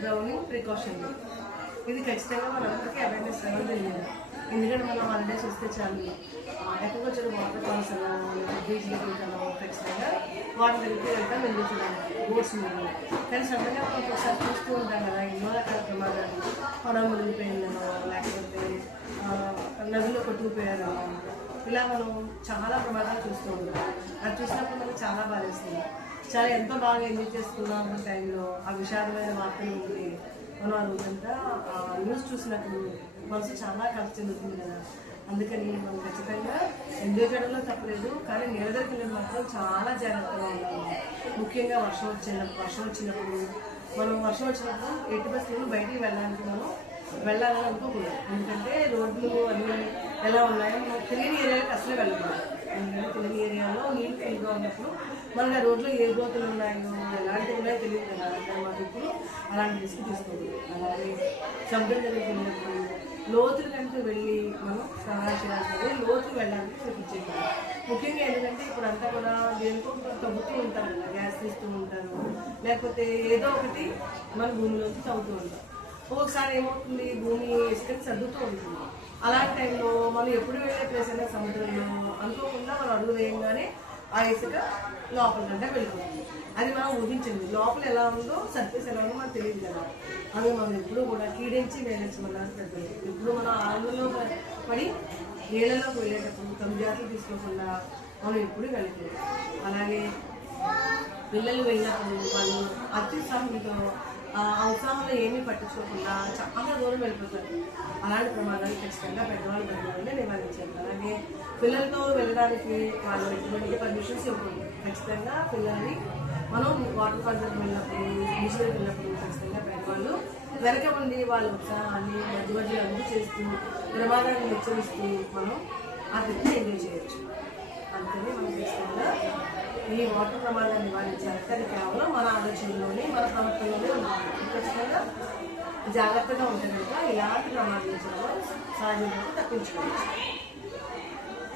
Drowning precaution. ఇది ఖచ్చితంగా మనందరికీ అవేర్నెస్ అనేది తెలియదు. ఎందుకంటే మనం హాలిడేస్ వస్తే చాలు ఎక్కడికి వచ్చిన వాటర్ ఫాల్స్ అలా బీచ్లోకి వెళ్తాము, ఖచ్చితంగా వాటర్ దగ్గరికి వెళ్తాం, వెళ్ళిపోతున్నాము బోట్స్ మీద. కానీ సడన్గా మనం ఒకసారి చూస్తూ ఉంటాం కదా ఎన్నో రకాల ప్రమాదాలు, పొలం మునిగిపోయిందనో లేకపోతే నదిలో కొట్టుకుపోయారనో, ఇలా మనం చాలా ప్రమాదాలు చూస్తూ ఉంటాం. అది చూసినప్పుడు మనకు చాలా బాధ వేస్తుంది. చాలా ఎంతో బాగా ఎంజాయ్ చేసుకున్నాం టైంలో ఆ విషాదమైన వార్తలు ఉంటే మనం ఆ రోజంతా న్యూస్ చూసినప్పుడు మనసు చాలా ఖర్చు చెందుతుంది కదా. అందుకని మనం ఖచ్చితంగా ఎంజాయ్ చేయడంలో తప్పలేదు, కానీ నీళ్ళ దగ్గరికి వెళ్ళి మాత్రం చాలా జాగ్రత్తగా ఉండాలి. ముఖ్యంగా వర్షం వచ్చినప్పుడు వర్షం వచ్చినప్పుడు ఎట్టి బస్సులు బయటికి వెళ్ళాలని అనుకోకూడదు. ఎందుకంటే రోడ్లు అన్నీ ఎలా ఉన్నాయో మనం తెలియని ఏరియాకి అసలే వెళ్ళకూడదు. ఎందుకంటే తెలియని ఏరియాలో నీళ్ళు ఫుల్గా ఉన్నప్పుడు మనకి ఆ రోడ్లో ఏ గోతులు ఉన్నాయో ఎలాంటివి ఉన్నాయో తెలియదు కదా. తర్వాత ఇప్పుడు అలాంటి రిస్క్ తీసుకోకూడదు. అలాగే సముద్రం దగ్గరికి వెళ్ళినప్పుడు లోతుల కంటే వెళ్ళి మనం సహాయం చేయాల్సింది, లోతులు వెళ్ళడానికి చూపించేది. ముఖ్యంగా ఎందుకంటే ఇప్పుడు అంతా కూడా దేనికో తవ్వుతూ ఉంటారు కదా, గ్యాస్ తీస్తూ ఉంటారు, లేకపోతే ఏదో ఒకటి మన భూమిలోకి తవ్వుతూ ఉంటాం. ఒక్కొక్కసారి ఏమవుతుంది, భూమి ఇసుకని సర్దుతూ ఉంటుంది. అలాంటి టైంలో మనం ఎప్పుడు వెళ్ళే ప్లేస్ అయినా సముద్రంలో అనుకోకుండా మనం అడుగు వేయంగానే ఆ ఇసుక లోపలికంటే వెళ్ళిపోతుంది. అది మనం ఊహించింది, లోపల ఎలా ఉందో సర్ఫేస్ ఎలా ఉందో మనకు తెలియదు కదా. అది మనం ఎప్పుడు కూడా కీడించి వేయించమన్నారు పెద్దలు. ఇప్పుడు మనం ఆంధ్రలో పడి నీళ్ళలోకి వెళ్ళేటప్పుడు తమ జాగ్రత్తలు తీసుకోకుండా మనం ఎప్పుడు వెళ్ళకూడదు. అలాగే పిల్లలు వెళ్ళినప్పుడు వాళ్ళు అత్యుత్సాహంతో ఆ ఉత్సాహంలో ఏమీ పట్టించుకోకుండా చాలా దూరం వెళ్ళిపోతారు. అలాంటి ప్రమాదాలు ఖచ్చితంగా పెద్దవాళ్ళని నివారించారు. అలాగే పిల్లలతో వెళ్ళడానికి వాళ్ళు ఎటువంటి పర్మిషన్స్ ఇవ్వకూడదు. ఖచ్చితంగా పిల్లల్ని మనం వాటర్ ఫాల్ దగ్గర వెళ్ళినప్పుడు, బీచ్ దగ్గర వెళ్ళినప్పుడు ఖచ్చితంగా పెద్దవాళ్ళు వెనక ఉండి వాళ్ళ ఉత్సాహాన్ని మధ్య అభివృద్ధి చేస్తూ ప్రమాదాన్ని హెచ్చరిస్తూ మనం ఆ ట్రిప్ని ఎంజాయ్ చేయొచ్చు. అందుకని మనం ఖచ్చితంగా ఈ వాటర్ ప్రమాదాన్ని నివారించాలంటే అది కేవలం మన ఆలోచనలోనే మన ప్రవర్తనలోనే ఉండాలి. ఖచ్చితంగా జాగ్రత్తగా ఉంటే కనుక ఇలాంటి ప్రమాదాలు సహజంగా తప్పించుకోవచ్చు.